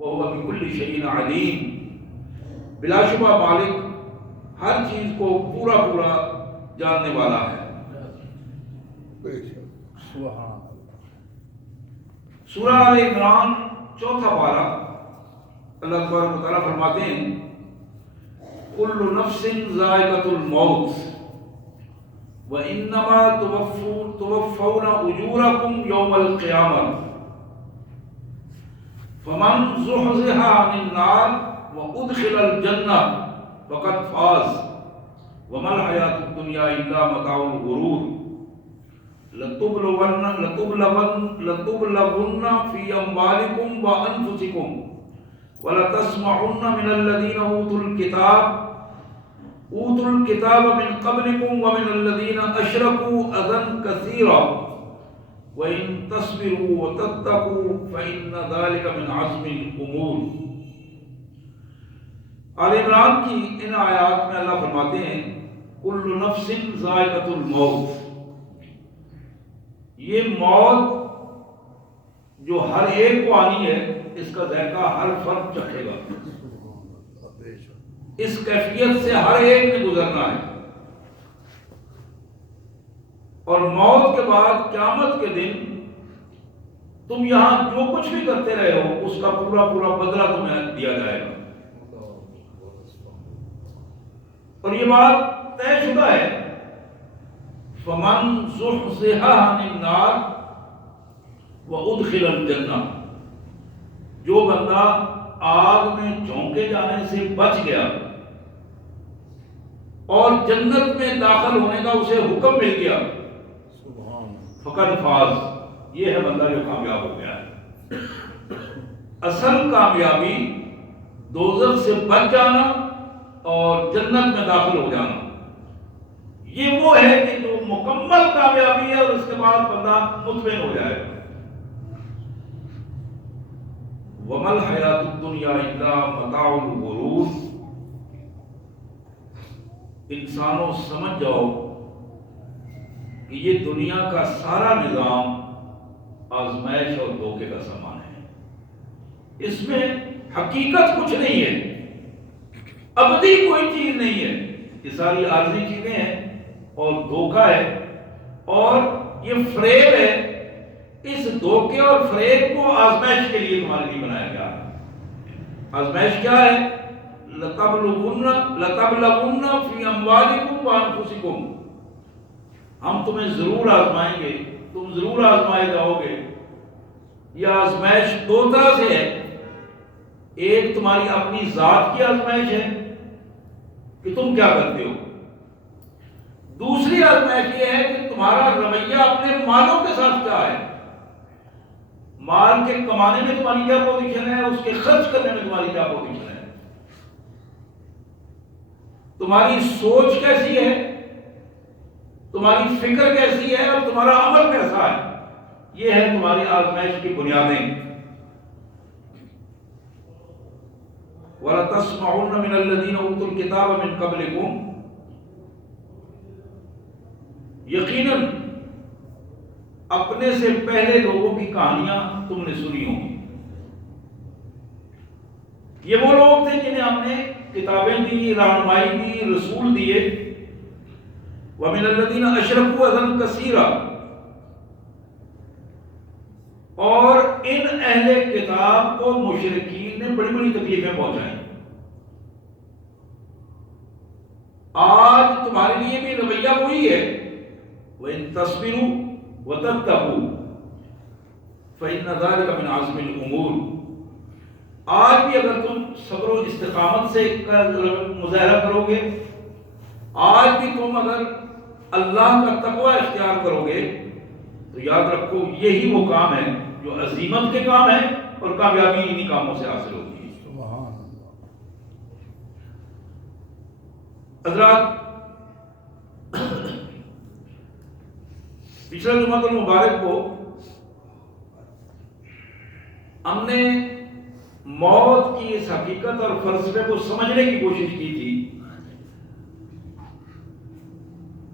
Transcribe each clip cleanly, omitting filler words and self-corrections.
وهو بكل شيء علیم، بلا شبہ مالک ہر چیز کو پورا پورا جاننے والا ہے۔ سورہ آل عمران 4 پارہ، اللہ تبارک و تعالیٰ فرماتے ہیں کل نفس ذائقۃ الموت وانما توفون اجورکم یوم القیامہ فمن زحزح عن النار وادخل الجنہ فقد فاز وما الحیاۃ الدنیا الا متاع الغرور لتبلغن فی اموالکم وانفسکم وَلَتَسْمَعُنَّ مِنَ الَّذِينَ أُوتُوا الْكِتَابَ مِنْ قَبْلِكُمْ وَمِنَ الَّذِينَ أَشْرَكُوا أَذًى كَثِيرًا وَإِن تَصْبِرُوا وَتَتَّقُوا فَإِنَّ ذَلِكَ مِنْ عَزْمِ الْأُمُورِ۔ آل عمران کی ان آیات میں اللہ فرماتے ہیں کل نفس ذائقۃ الموت، یہ موت جو ہر ایک کو آنی ہے، اس کا ذائقہ ہر فرد چکھے گا، اس کیفیت سے ہر ایک نے گزرنا ہے، اور موت کے بعد قیامت کے دن تم یہاں جو کچھ بھی کرتے رہے ہو اس کا پورا پورا بدلہ تمہیں دیا جائے گا، اور یہ بات طے شدہ ہے فمن زحزح عن النار وادخل الجنہ، جو بندہ آگ میں جھونکے جانے سے بچ گیا اور جنت میں داخل ہونے کا اسے حکم مل گیا، فقد فاز، یہ ہے بندہ جو کامیاب ہو گیا ہے۔ اصل کامیابی دوزخ سے بچ جانا اور جنت میں داخل ہو جانا، یہ وہ ہے کہ جو مکمل کامیابی ہے، اور اس کے بعد بندہ مطمئن ہو جائے گا۔ وَمَا الْحَيَاةُ الدُّنْيَا إِلَّا مَتَاعُ الْغُرُورِ، انسانوں سمجھ جاؤ کہ یہ دنیا کا سارا نظام آزمائش اور دھوکے کا سامان ہے، اس میں حقیقت کچھ نہیں ہے، ابدی کوئی چیز نہیں ہے، یہ ساری عارضی چیزیں ہیں اور دھوکہ ہے، اور یہ فریب ہے۔ اس دھوکے اور فریب کو آزمائش کے لیے تمہارے لیے بنایا گیا ہے۔ آزمائش کیا ہے؟ لَتَبْلَغُنَّ فِي أَمْوَالِكُمْ وَأَنفُسِكُمْ، ہم تمہیں ضرور آزمائیں گے، تم ضرور آزمائے جاؤ گے۔ یہ آزمائش دو طرح سے ہے، ایک تمہاری اپنی ذات کی آزمائش ہے کہ تم کیا کرتے ہو، دوسری آزمائش یہ ہے کہ تمہارا رویہ اپنے مالوں کے ساتھ کیا ہے، مال کے کمانے میں تمہاری کیا پوزیشن ہے، اس کے خرچ کرنے میں تمہاری کیا پوزیشن ہے، تمہاری سوچ کیسی ہے، تمہاری فکر کیسی ہے، اور تمہارا عمل کیسا ہے، یہ ہے تمہاری آزمائش کی بنیادیں۔ وَلَتَسْمَعُنَّ مِنَ الَّذِينَ أُوتُوا الْكِتَابَ مِنْ قَبْلِكُمْ، یقیناً اپنے سے پہلے لوگوں کی کہانیاں تم نے سنی ہوں گی، یہ وہ لوگ تھے جنہیں ہم نے کتابیں دی، رہنمائی دی، رسول دیے۔ وَمِنَ الَّذِينَ أَشْرَكُوا أَذًى كَثِيرًا، اور ان اہل کتاب کو مشرکین نے بڑی بڑی تکلیفیں پہنچائیں۔ آج تمہارے لیے بھی رویہ وہی ہے، وَإِن تَصْبِرُوا وَتَتَّقُوا فَإِنَّ ذَلِكَ مِنْ عَزْمِ الْأُمُورِ، آج بھی اگر تم صبر و استقامت سے مظاہرہ کرو گے، آج بھی تم اگر اللہ کا تقوی اختیار کرو گے، تو یاد رکھو یہی وہ کام ہے جو عزیمت کے کام ہے، اور کامیابی انہی کاموں سے حاصل ہوتی ہے۔ حضرات، پچھلے جمعہ المبارک کو ہم نے موت کی اس حقیقت اور فلسفے کو سمجھنے کی کوشش کی تھی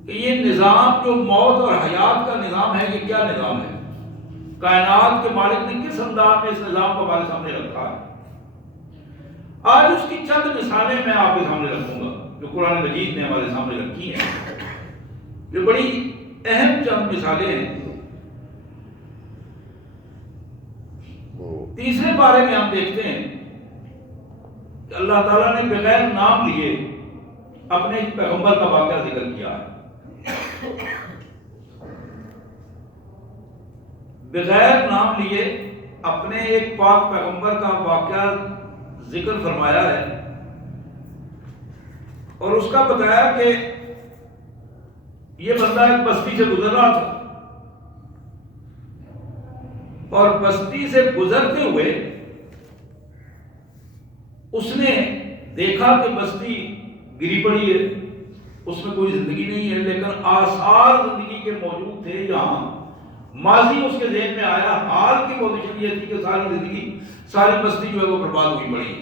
کہ یہ نظام جو موت اور حیات کا نظام ہے، یہ کیا نظام ہے، کائنات کے مالک نے کس انداز میں اس نظام کو ہمارے سامنے رکھا ہے۔ آج اس کی چند مثالیں میں آپ کے سامنے رکھوں گا جو قرآن مجید نے ہمارے سامنے رکھی ہیں، جو بڑی اہم چند مثالیں ہیں۔ تیسرے بارے میں ہم دیکھتے ہیں کہ اللہ تعالیٰ نے بغیر نام لیے اپنے ایک پیغمبر کا واقعہ ذکر کیا ہے۔ بغیر نام لیے اپنے ایک پاک پیغمبر کا واقعہ ذکر فرمایا ہے، اور اس کا بتایا کہ یہ بندہ ایک بستی سے گزر رہا تھا، اور بستی سے گزرتے ہوئے اس نے دیکھا کہ بستی گری پڑی ہے، اس میں کوئی زندگی نہیں ہے، لیکن آثار زندگی کے موجود تھے یہاں۔ ماضی اس کے ذہن میں آیا، حال کی پوزیشن یہ تھی کہ ساری زندگی، ساری بستی جو ہے وہ برباد ہوئی پڑی۔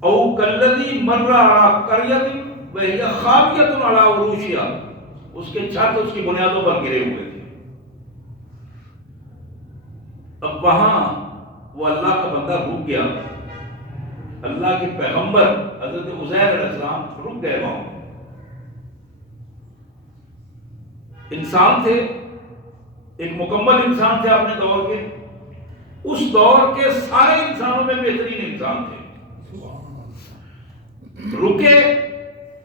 او کلذی مر علی قریۃ وہی خاویۃ علی عروشہا، اس کے چھت اس کی بنیادوں پر گرے ہوئے تھے۔ اب وہاں وہ اللہ کا بندہ رک گیا، اللہ کے پیغمبر حضرت عزیر علیہ السلام رک گئے وہاں۔ انسان تھے، ایک مکمل انسان تھے اپنے دور کے، اس دور کے سارے انسانوں میں بہترین انسان تھے۔ رکے،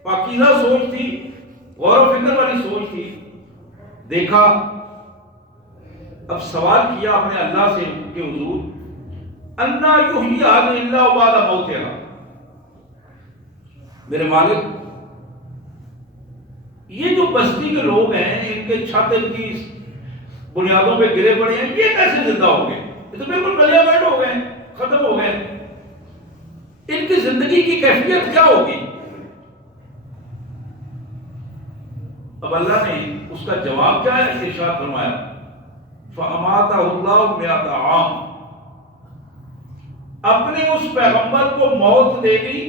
پاکیزہ سوچ تھی، غور و فکر والی سوچ تھی۔ دیکھا، اب سوال کیا اپنے اللہ سے کہ حضور انا یحیی ہذہ اللہ بعد موتہا، میرے مالک یہ جو بستی کے لوگ ہیں، ان کے چھت ان کی بنیادوں پہ گرے پڑے ہیں، یہ کیسے زندہ ہو گئے؟ یہ تو بالکل گلیا بیٹھ ہو گئے، ختم ہو گئے، ان کی زندگی کی کیفیت کیا ہوگی؟ اب اللہ نے اس کا جواب کیا ہے ارشاد فرمایا، فَأَمَاتَهُ اللَّهُ مِائَةَ عَامٍ، اپنے اس پیغمبر کو موت دے دی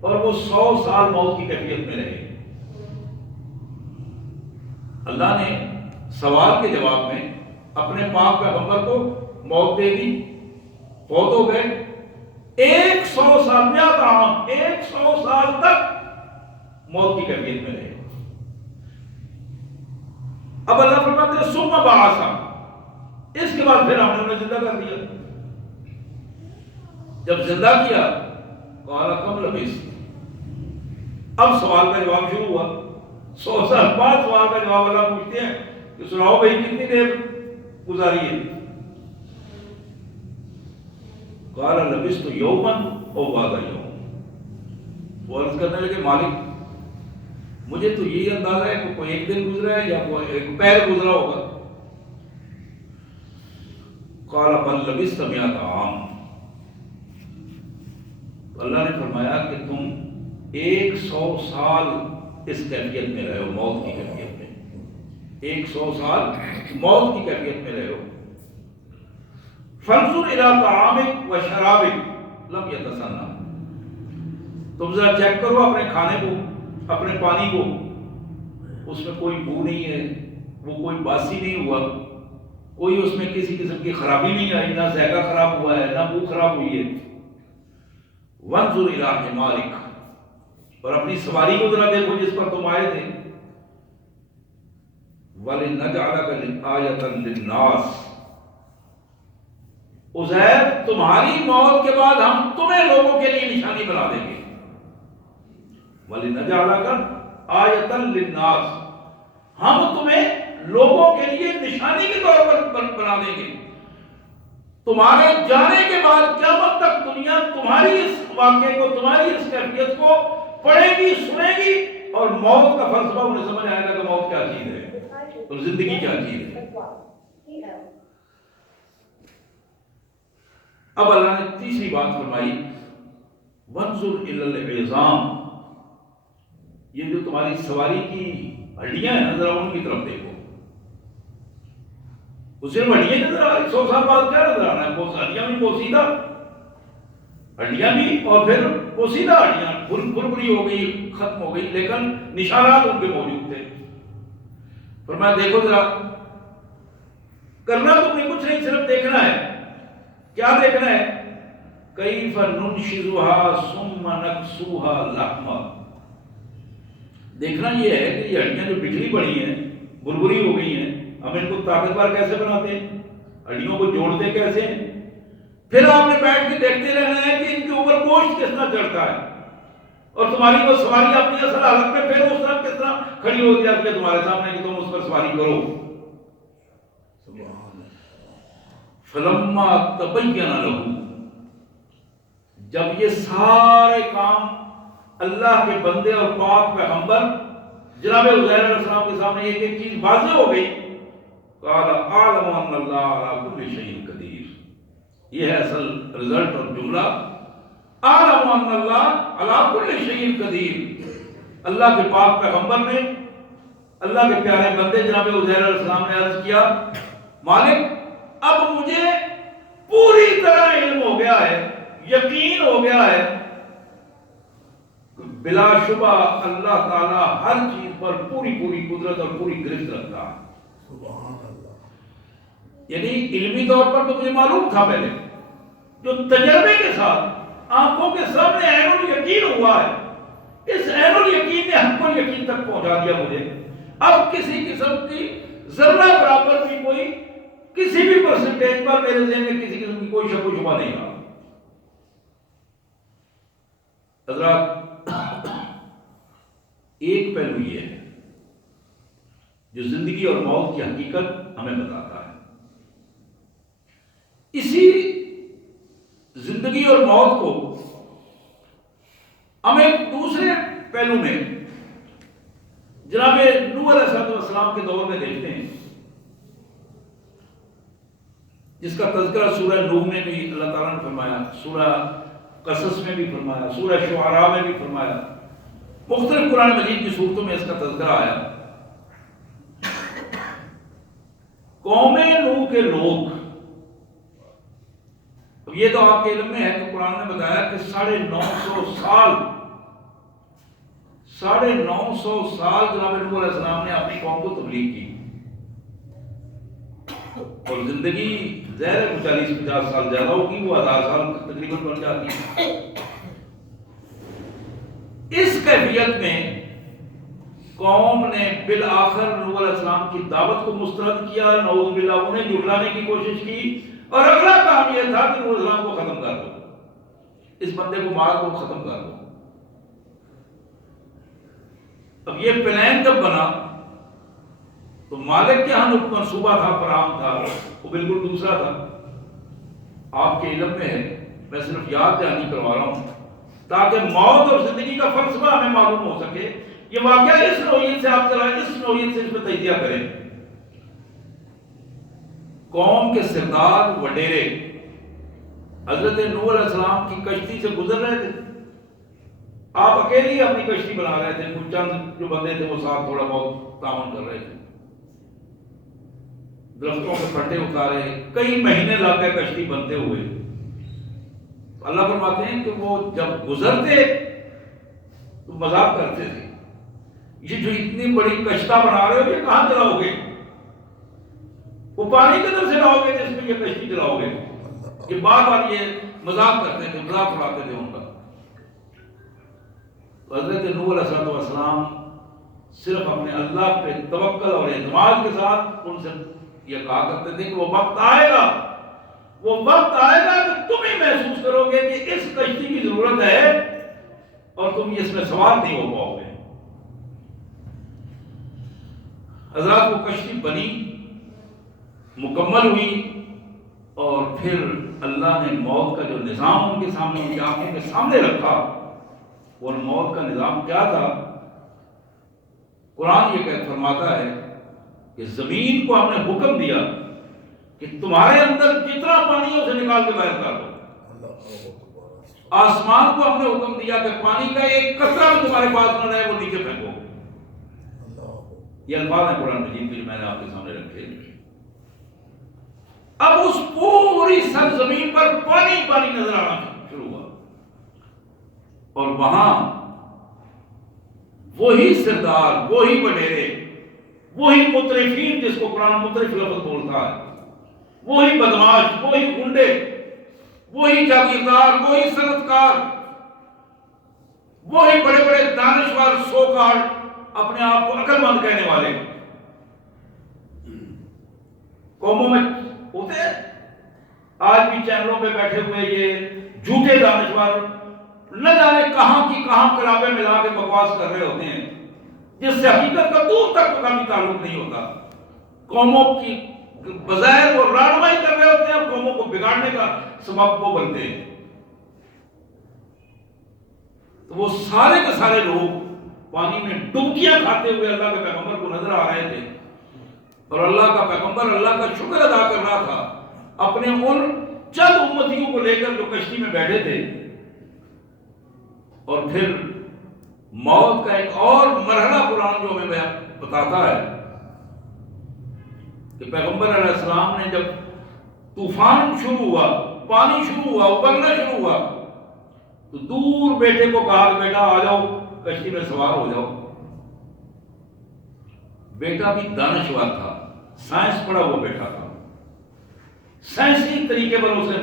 اور وہ 100 سال موت کی کیفیت میں رہے۔ اللہ نے سوال کے جواب میں اپنے پاک پیغمبر کو موت دے دی، فوت ہو گئے، 100 سال 100 عام، 100 سال تک موت کی کیفیت میں رہے۔ اب اللہ فرماتے ہیں ثم بعثا، اس کے بعد پھر ہم نے انہیں زندہ کر دیا۔ جب زندہ کیا، قال کم لبثت، اب سوال کا جواب شروع ہوا۔ 100 سال بعد سوال کا جواب اللہ پوچھتے ہیں کہ سناؤ بھائی کتنی دیر گزاری ہے؟ قال لبثت یوما او بعض یوم، وہ عرض کرنے لگے مالک مجھے تو یہی اندازہ ہے کہ کوئی ایک دن گزرا ہے یا کوئی ایک پیر گزرا ہوگا۔ قال بل لبثت 100 عام، اللہ نے فرمایا کہ تم 100 سال اس کیفیت میں رہے ہو، موت کی کیفیت میں، 100 سال موت کی کیفیت میں رہے ہو۔ فانظر الی طعامک و شرابک لم یتسنہ، تم ذرا چیک کرو اپنے کھانے کو، اپنے پانی کو، اس میں کوئی بو نہیں ہے، وہ کوئی باسی نہیں ہوا، کوئی اس میں کسی قسم کی خرابی نہیں آئی، نہ ذائقہ خراب ہوا ہے، نہ بو خراب ہوئی ہے۔ وانظر الی حمارک، اور اپنی سواری کو ذرا دیکھو جس پر تم آئے تھے۔ وَلِنَجْعَلَكَ آیَةً لِلنَّاسِ، عزیر تمہاری موت کے بعد ہم تمہیں لوگوں کے لیے نشانی بنا دیں گے۔ وَلِنَجْعَلَكَ آیَةً لِلنَّاسِ، ہم تمہیں لوگوں کے لیے نشانی کے طور پر بنا دیں گے۔ تمہارے جانے کے بعد قیامت تک دنیا تمہاری اس واقعے کو، تمہاری اس کیفیت کو پڑھے گی، سنے گی، اور موت کا فلسفہ انہیں سمجھ آئے گا کہ موت کیا چیز ہے اور زندگی کیا چیز ہے۔ اب اللہ نے تیسری بات فرمائی، وانظر الی العظام، یہ جو تمہاری سواری کی ہڈیاں ہیں ذرا ان کی طرف دیکھو، وہ صرف ہڈیاں نظر آ رہی، 100 سال بعد کیا نظر آنا ہے؟ ہڈیاں بھی پوسیدہ، ہڈیاں بھی، اور پھر پوسیدہ ہڈیاں بھری ہو گئی، ختم ہو گئی، لیکن نشانات ان کے موجود تھے۔ فرمایا دیکھو ذرا، کرنا تم نے کچھ نہیں، صرف دیکھنا ہے۔ کیا دیکھنا ہے؟ کیف ننشزها ثم نکسوها لحما. دیکھنا یہ ہے کہ یہ ہڈیاں جو بکھری پڑی ہیں، بربری ہو گئی ہیں، ہم ان کو طاقتور کیسے بناتے ہیں، ہڈیوں کو جوڑتے کیسے ہیں. پھر آپ نے بیٹھ کے دیکھتے رہنا ہے کہ ان کے اوپر گوشت کس طرح چڑھتا ہے، اور تمہاری وہ سواری اپنی اصل حالت میں پھر اس طرح کس طرح کھڑی ہو جاتی ہے تمہارے سامنے کہ تم اس پر سواری کرو. فلما تبین لہ، جب یہ سارے کام اللہ کے بندے اور پاک پیغمبر جناب عزیر علیہ السلام کے سامنے ایک ایک چیز واضح ہو گئی، قال اعلم ان اللہ علی کل شیء قدیر. یہ ہے اصل رزلٹ اور جملہ، اعلم ان اللہ علی کل شیء قدیر. اللہ کے پاک پیغمبر نے، اللہ کے پیارے بندے جناب عزیر علیہ السلام نے عرض کیا، مالک اب مجھے پوری طرح علم ہو گیا ہے، یقین ہو گیا ہے، بلا شبہ اللہ تعالیٰ ہر چیز پر پوری قدرت اور پوری گرفت رکھتا ہے. سبحان اللہ. یعنی علمی طور پر تو مجھے معلوم تھا پہلے، جو تجربے کے ساتھ آنکھوں کے سامنے عین الیقین ہوا ہے، اس عین الیقین نے حق الیقین تک پہنچا دیا مجھے. اب کسی قسم کی ذرہ برابر بھی کوئی کسی بھی پرسنٹیج پر میرے ذہن میں کسی قسم کی کوئی شک و شبہ نہیں رہا. حضرات، ایک پہلو یہ ہے جو زندگی اور موت کی حقیقت ہمیں بتاتا ہے. اسی زندگی اور موت کو ہم ایک دوسرے پہلو میں جناب نوح علیہ السلام کے دور میں دیکھتے ہیں، جس کا تذکرہ سورہ نوح میں بھی اللہ تعالیٰ نے فرمایا، سورہ قصص میں بھی فرمایا، سورہ شعراء میں بھی فرمایا، مختلف قرآن مجید کی صورتوں میں اس کا تذکرہ آیا. قوم نوح کے لوگ، اب یہ تو آپ کے علم میں ہے کہ قرآن نے بتایا کہ 950 سال جناب نوح علیہ السلام نے اپنی قوم کو تبلیغ کی، اور زندگی ظاہر ہے 40-50 سال زیادہ ہوگی، وہ 1000 سال تقریباً بن جاتی ہے. اس کیفیت میں قوم نے بالآخر نوح علیہ السلام کی دعوت کو مسترد کیا، نعوذ باللہ انہیں جھٹلانے کی کوشش کی، اور اگلا کام یہ تھا کہ نوح علیہ السلام کو ختم کر دو، اس بندے کو مار دو، ختم کر دو. اب یہ پلان جب بنا تو مالک کے ہاں منصوبہ تھا، فراہم تھا، وہ بالکل دوسرا تھا. آپ کے علم میں ہے، میں صرف یاد دہانی کروا رہا ہوں تاکہ موت اور زندگی کا فلسفہ ہمیں معلوم ہو سکے. یہ واقعہ اس نوعیت سے آپ چلائیں، اس نوعیت سے اس میں تجزیہ کریں. قوم کے سردار وڈیرے حضرت نوح علیہ السلام کی کشتی سے گزر رہے تھے. آپ اکیلی اپنی کشتی بنا رہے تھے، کچھ چند جو بندے تھے وہ ساتھ تھوڑا بہت تعاون کر رہے تھے. درختوں کے پھٹے اتارے، کئی مہینے لگ گئے کشتی بنتے ہوئے. اللہ فرماتے ہیں کہ وہ جب گزرتے تو مذاق کرتے تھے، یہ جو اتنی بڑی کشتہ بنا رہے ہو یہ کہاں چلاؤ گے؟ وہ پانی کے اندر سے لاؤ گے جس میں یہ کشتی چلاؤ گے؟ یہ بار بار یہ مذاق کرتے تھے، مذاق اڑاتے تھے ان کا. حضرت نوح علیہ السلام صرف اپنے اللہ پہ توکل اور اعتماد کے ساتھ ان سے یہ کہا کرتے تھے کہ وہ وقت آئے گا کہ تم ہی محسوس کرو گے کہ اس کشتی کی ضرورت ہے اور تم اس میں سوار نہیں ہو پاؤ گے. حضرات وہ کشتی بنی، مکمل ہوئی، اور پھر اللہ نے موت کا جو نظام ان کے سامنے، ان کی آنکھوں کے سامنے رکھا. وہ موت کا نظام کیا تھا؟ قرآن یہ فرماتا ہے کہ زمین کو ہم نے حکم دیا کہ تمہارے اندر جتنا پانی ہے اسے نکال کے باہر کر دو. آسمان کو ہم نے حکم دیا کہ پانی کا ایک قطرہ بھی تمہارے پاس نہ رہے، وہ نیچے پھینکو. یہ الفاظ ہیں قرآن مجید کے جو میں نے آپ کے سامنے رکھے. اب اس پوری سرزمین پر پانی پانی نظر آنا شروع ہوا، اور وہاں وہی سردار، وہی وڈیرے، وہی مترفین جس کو قرآن مترف لفظ بولتا ہے، وہی بدماش، وہی گنڈے، وہی جاگیردار، وہی صنعتکار، وہی بڑے بڑے دانشور سوکار اپنے آپ کو عقل مند کہنے والے قوموں میں ہوتے ہیں۔ آج بھی چینلوں پہ بیٹھے ہوئے یہ جھوٹے دانشور نہ جانے کہاں کی کہاں کلابیں ملا کے بکواس کر رہے ہوتے ہیں، جس سے حقیقت کا دور تک کا بھی تعلق نہیں ہوتا۔ قوموں کی بظاہر وہ رہنمائی کر رہے ہوتے ہیں، قوموں کو بگاڑنے کا سبب وہ بنتے ہیں۔ تو وہ سارے کے سارے لوگ پانی میں ڈبکیاں کھاتے ہوئے اللہ کے پیغمبر کو نظر آ رہے تھے، اور اللہ کا پیغمبر اللہ کا شکر ادا کر رہا تھا اپنے ان چند امتیوں کو لے کر جو کشتی میں بیٹھے تھے۔ اور پھر موت کا ایک اور مرحلہ قرآن جو ہمیں بتاتا ہے کہ پیغمبر علیہ السلام نے جب طوفان شروع ہوا، پانی شروع ہوا، ابلنا شروع ہوا، تو دور بیٹے کو کہا کہ بیٹا آ جاؤ کشتی میں سوار ہو جاؤ۔ بیٹا بھی دانشور تھا، سائنس پڑھا ہوا بیٹا تھا، سائنسی طریقے پر اسے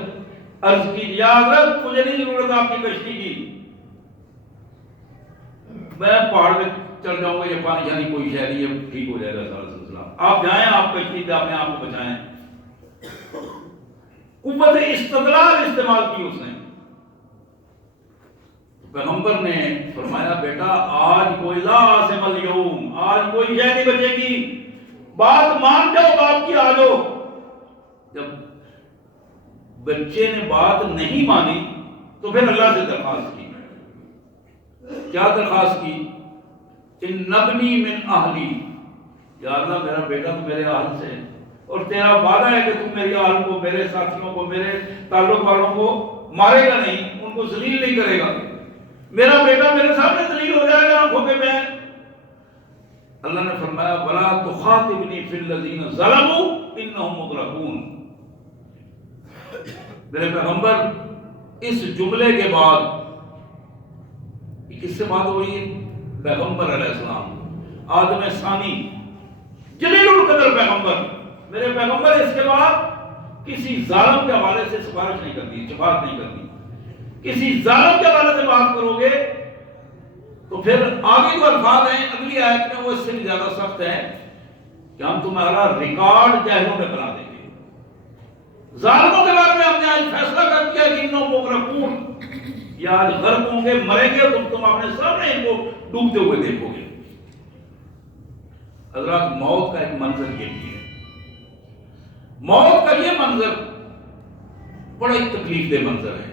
عرض کی یا حضرت مجھے نہیں ضرورت آپ کی کشتی کی، میں پہاڑ میں چل جاؤں گا، یہ پانی جانی کوئی شے نہیں ہے، ٹھیک ہو جائے گا سارا سلسلہ، آپ جائیں، آپ کشتی سے اپنے آپ کو بچائیں۔ قوت استدلال استعمال کی اس نے۔ پیغمبر نے فرمایا بیٹا آج کوئی لا عاصم اليوم، آج کوئی شے نہیں بچے گی، بات مان جاؤ، باپ کی آ جاؤ۔ جب بچے نے بات نہیں مانی تو پھر اللہ سے درخواست کی۔ کیا درخواست کی؟ ان ابنی من اہلی، یا اللہ میرا بیٹا تو میرے اہل سے ہے، اور تیرا وعدہ ہے کہ تم میری اہل کو، میرے ساتھیوں کو، میرے تعلق والوں کو مارے گا نہیں، ان کو ذلیل نہیں کرے گا، میرا بیٹا میرے سامنے ذلیل ہو جائے گا آنکھوں پہ میں۔ اللہ نے فرمایا وَلَا تُخَاطِبْنِي فِي الَّذِينَ ظَلَمُوا إِنَّهُمْ مُغْرَقُونَ۔ میرے پیغمبر اس جملے کے بعد کس سے بات ہو رہی ہے؟ پیغمبر علیہ السلام، آدم ثانی، جلیل القدر پیغمبر، میرے پیغمبر اس کے بعد کسی ظالم کے حوالے سے سفارش نہیں کرتی، شفاعت نہیں کرتی۔ کسی ظالم کے حوالے سے بات کرو گے تو پھر آگے جو الفاظ ہیں اگلی آیت میں وہ اس سے بھی زیادہ سخت ہے کہ ہم تمہارا ریکارڈ جہنم میں بنا دیں گے۔ ظالموں کے بارے میں ہم نے آج فیصلہ کر دیا کہ انہم مغرقون، یہ آج غرق ہوں گے، مریں گے، تم اپنے سامنے ان کو ڈوبتے ہوئے دیکھو گے۔ حضرات موت کا ایک منظر یہ بھی ہے، موت کا یہ منظر بڑا ایک تکلیف دہ منظر ہے،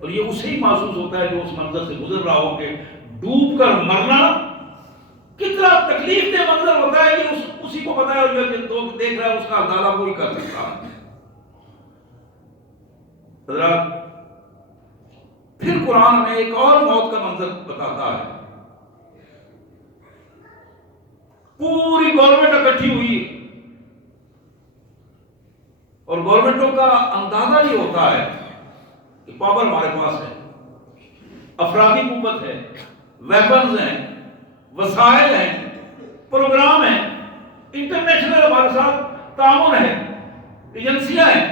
اور یہ اسے ہی محسوس ہوتا ہے جو اس منظر سے گزر رہا ہو کہ ڈوب کر مرنا کتنا تکلیف دہ منظر ہوتا ہے، یہ اسی کو پتا ہے، جو دیکھ رہا ہے اس کا اندازہ کوئی کر سکتا ہے۔ حضرات پھر قرآن میں ایک اور موت کا منظر بتاتا ہے۔ پوری گورنمنٹ اکٹھی ہوئی اور گورنمنٹوں کا اندازہ یہ ہوتا ہے کہ پاور ہمارے پاس ہے، افرادی قوت ہے، ویپنز ہیں، وسائل ہیں، پروگرام ہیں، انٹرنیشنل ہمارے ساتھ تعاون ہے، ایجنسیاں ہیں،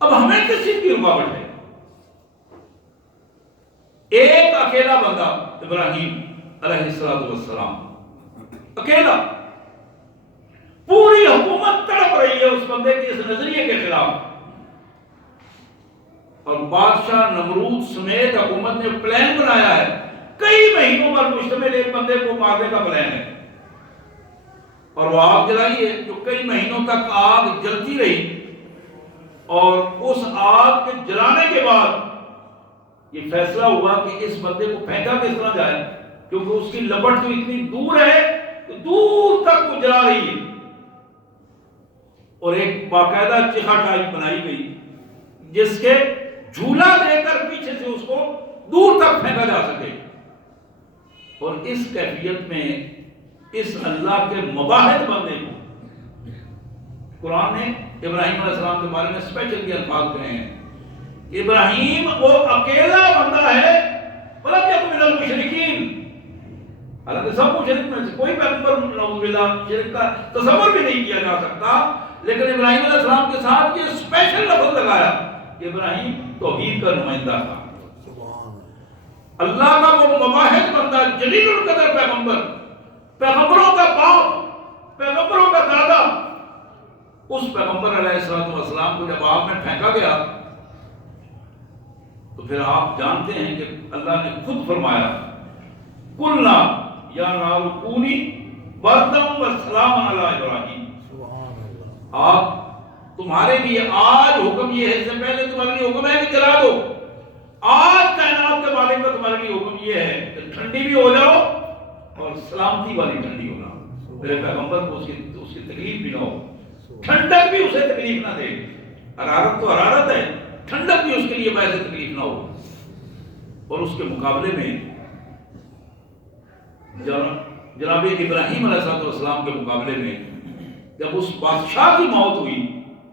اب ہمیں کس چیز کی رکاوٹ ہے؟ ایک اکیلا بندہ ابراہیم علیہ السلام، اکیلا، پوری حکومت تڑپ رہی ہے اس بندے کے اس نظریے کے خلاف، اور بادشاہ نمرود سمیت حکومت نے پلان بنایا ہے، کئی مہینوں پر مشتمل ایک بندے کو مارنے کا پلان ہے، اور وہ آگ جلائی ہے جو کئی مہینوں تک آگ جلتی رہی، اور اس آگ کے جلانے کے بعد یہ فیصلہ ہوا کہ اس بندے کو پھینکا کس طرح جائے، کیونکہ اس کی لپٹ تو اتنی دور ہے کہ دور تک وہ جلا رہی ہے، اور ایک باقاعدہ چیخا ٹائپ بنائی گئی جس کے جھولا دے کر پیچھے سے اس کو دور تک پھینکا جا سکے، اور اس کیفیت میں اس اللہ کے مباحث بندے کو قرآن نے ابراہیم علیہ السلام کے بارے میں اسپیشل کے الفاظ کہے ہیں۔ ابراہیم وہ اکیلا بندہ ہے، وَلَمْ يَكُنْ مِنَ الْمُشْرِكِينَ، حالانکہ سب مشرک میں سے کوئی پیغمبر نعوذ باللہ شرک کا تصور بھی نہیں کیا جا سکتا، لیکن ابراہیم علیہ السلام کے ساتھ یہ اسپیشل لفظ لگایا کہ ابراہیم توحید کا نمائندہ تھا، اللہ کا وہ مواحد بندہ، جلیل القدر پیغمبر، پیغمبروں کا باپ، پیغمبروں کا دادا، اس پیغمبر علیہ السلام کو جب آگ میں پھینکا گیا تو پھر آپ جانتے ہیں کہ اللہ نے خود فرمایا قلنا یا نار کونی بردم وسلاما علی ابراہیم، آپ تمہارے لیے آج حکم یہ ہے، اس سے پہلے تمہارے لیے حکم ہے کہ جلا دو، آج کائنات کے مالک کا تمہارے لیے حکم یہ ہے کہ ٹھنڈی بھی ہو جاؤ اور سلامتی والی ٹھنڈی ہو جاؤ، میرے پیغمبر کو اس کی تکلیف بھی نہ ہو، ٹھنڈک بھی اسے تکلیف نہ دے، حرارت تو حرارت ہے، ٹھنڈک بھی اس کے لیے باعث تکلیف نہ ہو۔ اور اس کے مقابلے میں جناب ابراہیم علیہ السلام کے مقابلے میں جب اس بادشاہ کی موت ہوئی،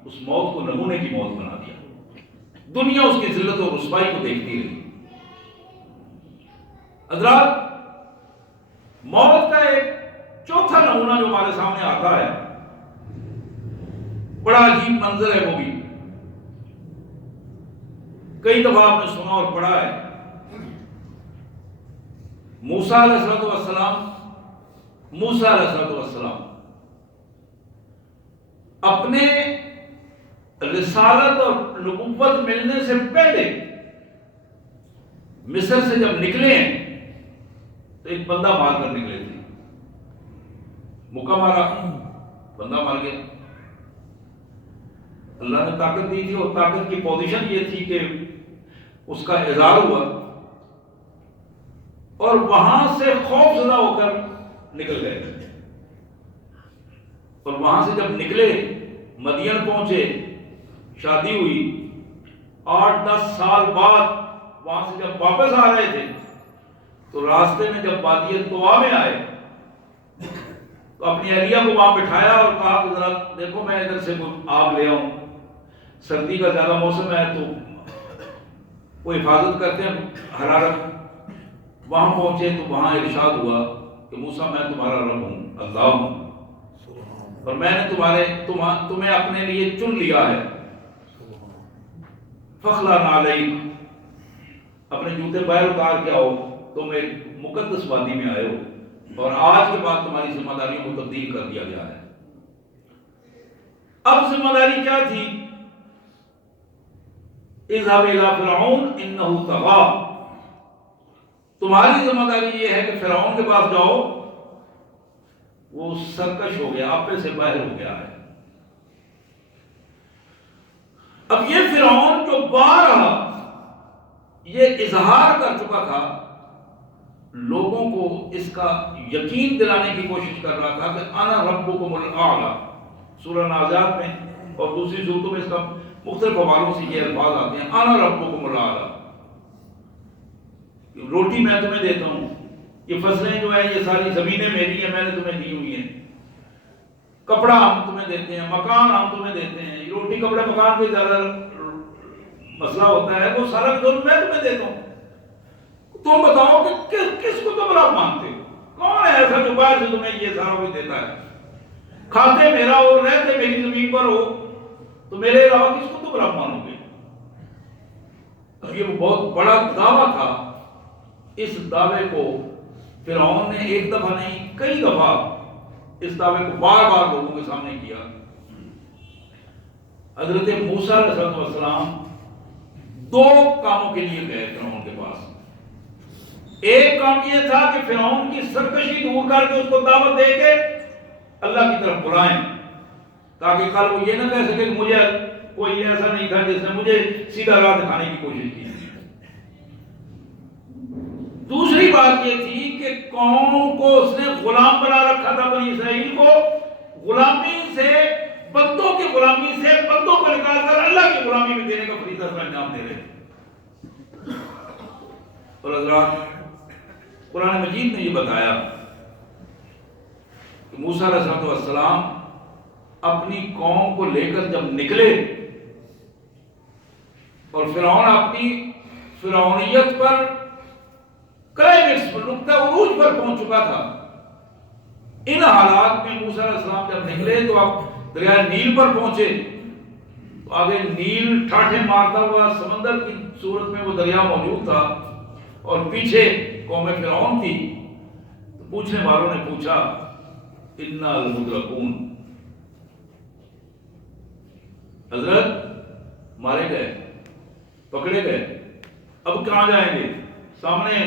اس موت کو نمونے کی موت بنا دیا، دنیا اس کی ذلت اور رسوائی کو دیکھتی رہی۔ حضرات، موت کا ایک چوتھا نمونہ جو ہمارے سامنے آتا ہے، بڑا عجیب منظر ہے، وہ بھی کئی دفعہ آپ نے سنا اور پڑھا ہے۔ موسیٰ علیہ السلام اپنے رسالت اور نبوت ملنے سے پہلے مصر سے جب نکلے ہیں تو ایک بندہ مار کر نکلے تھے، مکہ مارا، بندہ مار گیا۔ اللہ نے طاقت دی تھی اور طاقت کی پوزیشن یہ تھی کہ اس کا اظہار ہوا اور وہاں سے خوف زدہ ہو کر نکل گئے، اور وہاں سے جب نکلے مدین پہنچے، شادی ہوئی، 8-10 سال بعد وہاں سے جب واپس آ رہے تھے تو راستے میں جب وادی طویٰ میں آئے تو اپنی اہلیہ کو وہاں بٹھایا اور کہا کہ ذرا دیکھو میں ادھر سے آگ لے آؤں، سردی کا زیادہ موسم ہے تو وہ حفاظت کرتے ہیں حرارت۔ وہاں پہنچے تو وہاں ارشاد ہوا کہ موسیٰ میں تمہارا رب ہوں، اللہ ہوں، اور میں نے تمہیں اپنے لیے چن لیا ہے، فخلا نعلیک، اپنے جوتے باہر اتار کے آؤ، تم ایک مقدس وادی میں آئے ہو، اور آج کے بعد تمہاری ذمہ داریوں کو تبدیل کر دیا گیا ہے۔ اب ذمہ داری کیا تھی؟ اذهب الى فرعون انه طغى، تمہاری ذمہ داری یہ ہے کہ فرعون کے پاس جاؤ، وہ سرکش ہو گیا، آپے سے باہر ہو گیا ہے۔ اب یہ فرعون جو بارہا یہ اظہار کر چکا تھا، لوگوں کو اس کا یقین دلانے کی کوشش کر رہا تھا کہ انا ربکم الاعلی، سورہ نازعات میں اور دوسری صورتوں میں اس کا مختلف حوالوں سے یہ الفاظ آتے ہیں، انا ربکم الاعلی، روٹی میں تمہیں دیتا ہوں، یہ فصلیں جو ہیں یہ ساری زمینیں میری ہیں، میں نے تمہیں دی ہوئی ہیں، کپڑا ہم تمہیں دیتے ہیں، مکان ہم تمہیں دیتے ہیں، روٹی کپڑے مکان کے زیادہ مسئلہ ہوتا ہے، وہ سارا جو میں تمہیں دیتا ہوں، تم بتاؤ کہ کس کو تم رب مانتے ہو؟ کون ہے ایسا جو باہر سے تمہیں یہ سارا کچھ دیتا ہے؟ کھاتے میرا ہو، رہتے میری زمین پر ہو، تو میرے علاوہ کس کو تم رب مانو گے؟ یہ وہ بہت بڑا دعویٰ تھا۔ اس دعوے کو فرعون نے ایک دفعہ نہیں کئی دفعہ اس دعوے کو بار بار لوگوں کے سامنے کیا۔ حضرت موسیٰ علیہ السلام 2 کاموں کے لیے گئے فرعون کے پاس۔ ایک کام یہ تھا کہ فرعون کی سرکشی دور کر کے اس کو دعوت دے کے اللہ کی طرف بلائیں، تاکہ کل وہ یہ نہ کہہ سکے کہ مجھے کوئی ایسا نہیں تھا جس نے مجھے سیدھا راہ دکھانے کی کوشش کی۔ دوسری بات یہ تھی کہ قوم کو اس نے غلام بنا رکھا تھا، بنی اسرائیل کو غلامی سے، بندوں کی غلامی سے بندوں کو نکال کر اللہ کی غلامی میں دینے کا فریضہ اس کا انجام دے رہے ہیں۔ اور حضرات، قرآن مجید نے یہ بتایا کہ موسیٰ علیہ السلام اپنی قوم کو لے کر جب نکلے اور فرعون اپنی فرعونیت پر کلائمیکس پر، نقطہ عروج پر پہنچ چکا تھا، ان حالات میں موسیٰ علیہ السلام جب نکلے تو اب دریائے نیل پر پہنچے تو آگے نیل ٹھاٹھے مارتا ہوا سمندر کی صورت میں وہ دریا موجود تھا، اور پیچھے قوم فرعون تھی. تو پوچھنے والوں نے پوچھا انا لمدرکون، حضرت مارے گئے، پکڑے گئے، اب کہاں جائیں گے؟ سامنے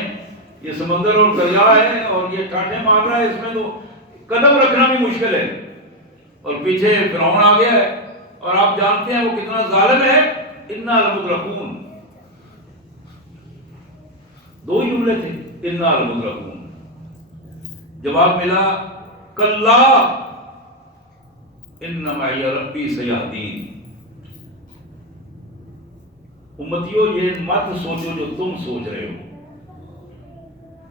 یہ سمندر اور دریا ہے اور یہ ٹھاٹھے مار رہا ہے، اس میں تو قدم رکھنا بھی مشکل ہے، اور پیچھے فرعون آ گیا ہے، اور آپ جانتے ہیں وہ کتنا ظالم ہے. انا لمدرکون، دو ہی جملے تھے، انا لمدرکون. جواب ملا کلا ان معی ربی سیہدین. امتیوں یہ مت سوچو جو تم سوچ رہے ہو.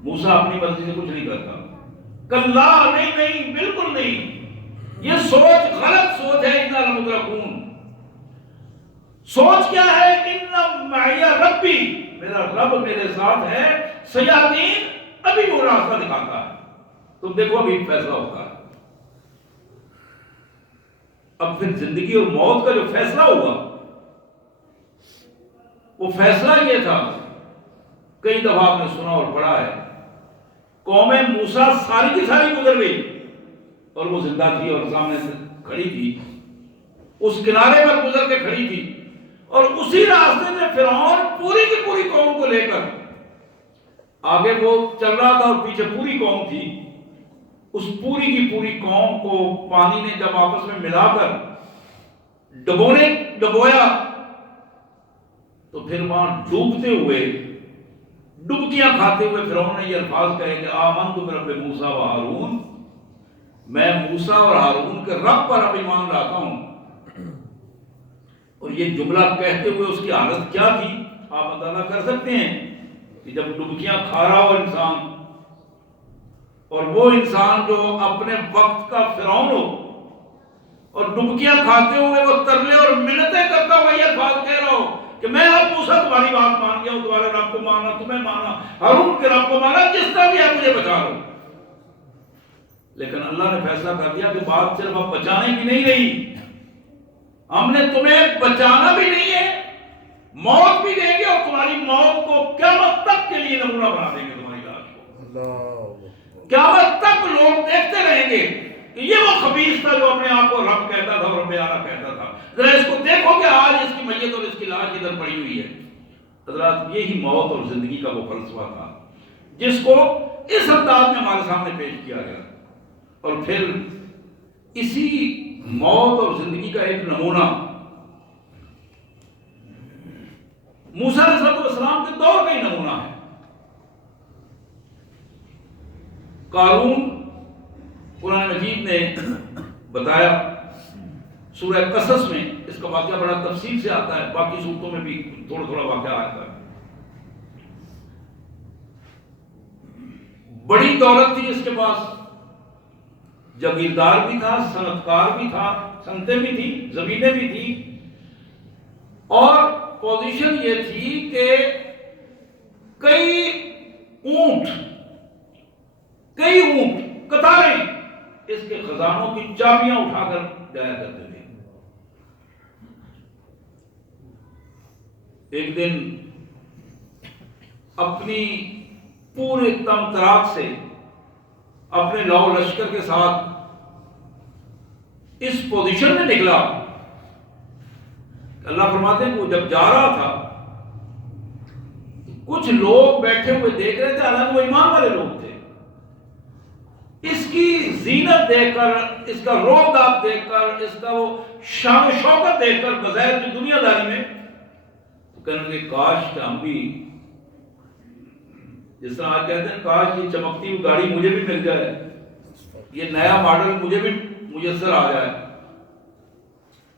موسیٰ اپنی مرضی سے کچھ نہیں کرتا. کلا، نہیں نہیں، بالکل نہیں، یہ سوچ غلط سوچ ہے. انا لمدرکون، سوچ کیا ہے؟ ان معی ربی، میرا رب میرے ساتھ ہے، سیہدین، ابھی وہ راستہ دکھاتا ہے. تم دیکھو ابھی فیصلہ ہوتا ہے. اب پھر زندگی اور موت کا جو فیصلہ ہوا، وہ فیصلہ یہ تھا، کئی دفعہ آپ نے سنا اور پڑھا ہے، قوم موسیٰ ساری کی ساری گزر گئی اور وہ زندہ تھی اور سامنے سے کھڑی تھی، اس کنارے پر گزر کے کھڑی تھی، اور اسی راستے میں فرعون پوری کی پوری قوم کو لے کر آگے وہ چل رہا تھا، اور پیچھے پوری قوم تھی. اس پوری کی پوری قوم کو پانی نے جب آپس میں ملا کر ڈبویا، تو پھر وہاں ڈوبتے ہوئے، ڈبکیاں کھاتے ہوئے فرعون نے یہ الفاظ کہے کہ آمنت برب موسیٰ و ہارون، میں موسیٰ اور ہارون کے رب پر اب ایمان لاتا ہوں. اور یہ جملہ کہتے ہوئے اس کی حالت کیا تھی آپ اندازہ کر سکتے ہیں کہ جب ڈبکیاں کھا رہا ہو انسان، اور وہ انسان جو اپنے وقت کا فرعون ہو، اور ڈبکیاں کھاتے ہوئے وہ ترلے اور منتیں کرتا ہوا یہ الفاظ کہہ رہا ہو کہ میں اب موسیٰ تمہاری بات مان گیا ہوں، تمہارے رب کو مانا، تمہیں مانا، ہارون کے رب کو مانا، جس طرح بھی ہے مجھے بچا لو. لیکن اللہ نے فیصلہ کر دیا کہ بات صرف اب بچانے کی نہیں رہی، ہم نے تمہیں بچانا بھی نہیں ہے، موت بھی دیں گے، اور تمہاری موت کو قیامت تک کے لیے نمونہ بنا دیں گے. تمہاری لاش کو قیامت تک لوگ دیکھتے رہیں گے کہ یہ وہ خبیث تھا جو اپنے آپ کو رب کہتا تھا اور رب اعلیٰ کہتا تھا. ذرا اس کو دیکھو کہ آج اس کی میت اور اس کی لاش ادھر پڑی ہوئی ہے. حضرات یہی موت اور زندگی کا وہ فلسفہ تھا جس کو اس انداز میں ہمارے سامنے پیش کیا گیا. اور پھر اسی موت اور زندگی کا ایک نمونہ موسیٰ علیہ السلام کے دور کا ہی نمونہ ہے. قارون قرآن مجید نے بتایا، سورہ قصص میں اس کا واقعہ بڑا تفصیل سے آتا ہے، باقی سورتوں میں بھی تھوڑا تھوڑا واقعہ آتا ہے. بڑی دولت تھی اس کے پاس، جاگیردار بھی تھا، صنعتکار بھی تھا، صنعتیں بھی تھی، زمینیں بھی تھی، اور پوزیشن یہ تھی کہ کئی اونٹ قطاریں اس کے خزانوں کی چابیاں اٹھا کر جایا کرتے تھے. ایک دن اپنی پورے تم تراک سے اپنے لو لشکر کے ساتھ اس پوزیشن میں نکلا. اللہ فرماتے ہیں کہ وہ جب جا رہا تھا کچھ لوگ بیٹھے ہوئے دیکھ رہے تھے، حالانکہ وہ ایمان والے لوگ تھے. اس کی زینت دیکھ کر، اس کا روب داب دیکھ کر، اس کا وہ شان و شوکت دیکھ کر بظاہر کی دنیا داری میں کہنے لگے کاش کہ ہم بھی جس طرح آج کہتے ہیں کاش یہ چمکتی ہوئی گاڑی مجھے بھی مل جائے، یہ نیا ماڈل مجھے بھی میسر آ جائے،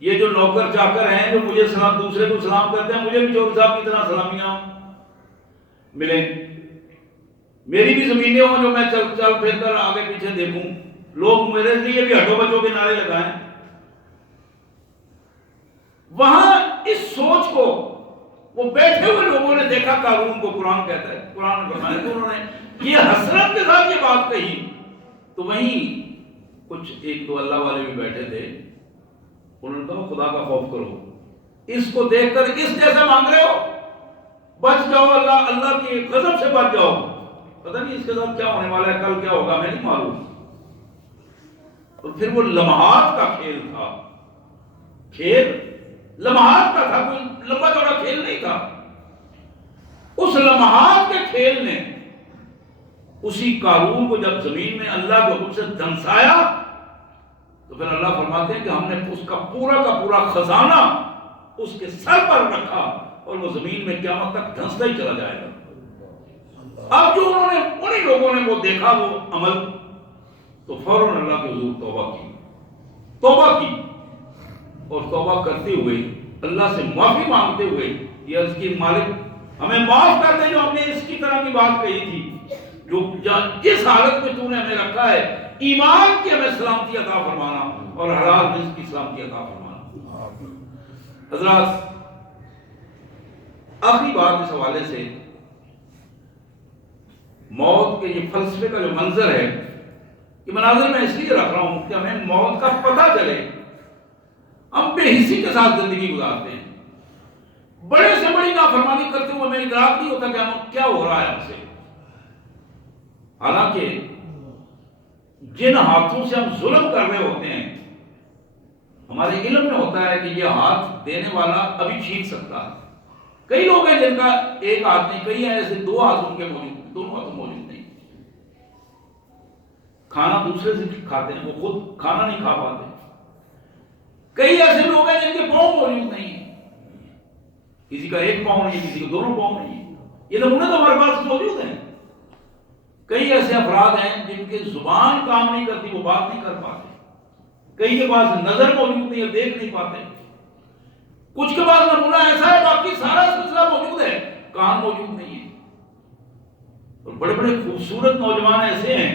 یہ جو نوکر چاکر ہیں جو مجھے سلام دوسرے کو سلام کرتے ہیں مجھے بھی چور صاحب کی طرح سلامیاں ملیں، میری بھی زمینیں ہوں جو میں چل پھر کر آگے پیچھے دیکھوں، لوگ میرے لیے بھی ہٹو بچوں کے نعرے لگائیں. وہاں اس سوچ کو وہ بیٹھے ہوئے لوگوں نے دیکھا. قارون کو قرآن کہتا ہے، قرآن نے فرمایا کہ انہوں نے یہ حسرت کے ساتھ یہ بات کہی. تو وہیں کچھ ایک دو اللہ والے بھی بیٹھے تھے، انہوں نے کہا خدا کا خوف کرو، اس کو دیکھ کر اس جیسا مانگ رہے ہو؟ بچ جاؤ، اللہ کی غضب سے بچ جاؤ، پتہ نہیں اس کے ساتھ کیا ہونے والا ہے، کل کیا ہوگا میں نہیں معلوم۔ اور پھر وہ لمحات کا کھیل تھا، کھیل لمحات کا تھا، کوئی لمبا چوڑا کھیل نہیں تھا۔ اس لمحات کے کھیل نے اسی قارون کو جب زمین میں اللہ کے حکم سے دھنسایا تو پھر اللہ فرماتے ہیں کہ ہم نے اس کا پورا خزانہ اس کے سر پر رکھا اور وہ زمین میں قیامت تک دھنستا ہی چلا جائے گا۔ اب جو انہیں لوگوں نے وہ دیکھا وہ عمل، تو فوراً اللہ کے حضور توبہ کی اور توبہ کرتے ہوئے اللہ سے معافی مانگتے ہوئے یہ عرض کی، مالک ہمیں معاف کر دے جو ہم نے اس کی طرح کی بات کہی تھی، جو جس حالت میں تو نے ہمیں رکھا ہے، ایمان کی ہمیں سلامتی عطا فرمانا اور حلال رزق کی سلامتی عطا فرمانا۔ حضرات، آخری بات اس حوالے سے، موت کے یہ فلسفے کا جو منظر ہے، یہ مناظر میں اس لیے رکھ رہا ہوں کہ ہمیں موت کا پتہ چلے۔ ہم بے حسی کے ساتھ زندگی گزارتے ہیں، بڑے سے بڑی نافرمانی کرتے ہوئے ہمیں ادراک نہیں ہوتا کہ ہم کیا ہو رہا ہے ہم سے۔ حالانکہ جن ہاتھوں سے ہم ظلم کر رہے ہوتے ہیں، ہمارے علم میں ہوتا ہے کہ یہ ہاتھ دینے والا ابھی چھین سکتا ہے۔ کئی لوگ ہیں جن کا ایک ہاتھ نہیں، کئی ہیں ایسے دو ہاتھ ان کے موجود، دونوں ہاتھ موجود نہیں، کھانا دوسرے سے کھاتے ہیں، وہ خود کھانا نہیں کھا پاتے۔ کئی ایسے لوگ ہیں جن کے پاؤں موجود نہیں ہیں، کسی کا ایک پاؤں نہیں، کسی کا دونوں پاؤں نہیں، یہ نمونے تو ہمارے پاس موجود ہیں۔ کئی ایسے افراد ہیں جن کی زبان کام نہیں کرتی، وہ بات نہیں کر پاتے۔ کئی کے پاس نظر موجود نہیں ہے، دیکھ نہیں پاتے۔ کچھ کے پاس نمونہ ایسا ہے، باقی سارا سلسلہ موجود ہے، کان موجود نہیں ہے۔ اور بڑے بڑے خوبصورت نوجوان ایسے ہیں،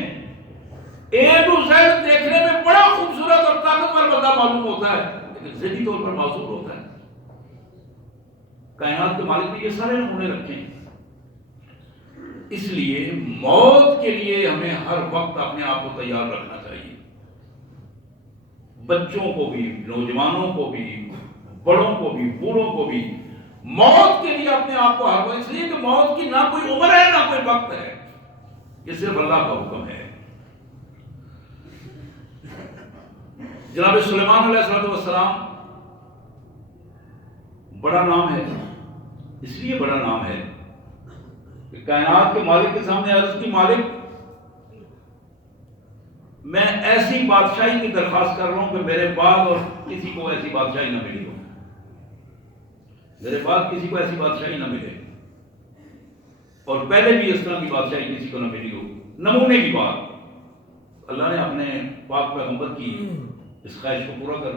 اے ٹو زیڈ دیکھنے میں بڑا خوبصورت اور طاقتور بندہ معلوم ہوتا ہے، لیکن ذہنی طور پر معذور ہوتا ہے۔ کائنات کے مالک نے یہ سارے نمونے رکھے ہیں۔ اس لیے موت کے لیے ہمیں ہر وقت اپنے آپ کو تیار رکھنا چاہیے، بچوں کو بھی، نوجوانوں کو بھی، بڑوں کو بھی، بوڑھوں کو بھی، موت کے لیے اپنے آپ کو ہر وقت، اس لیے کہ موت کی نہ کوئی عمر ہے نہ کوئی وقت ہے، یہ صرف اللہ کا حکم ہے۔ جناب سلیمان علیہ السلام بڑا نام ہے، اس لیے بڑا نام ہے کہ کائنات کے مالک کے سامنے عرض کی، مالک میں ایسی بادشاہی کی درخواست کر رہا ہوں کہ میرے بعد اور کسی کو ایسی بادشاہی نہ ملی ہو، میرے بعد کسی کو ایسی بادشاہی نہ ملے، اور پہلے بھی اس طرح کی بادشاہی کسی کو نہ ملی ہو۔ نمونے کی بات اللہ نے اپنے پاک پیغمبر کی اس خواہش کو پورا کر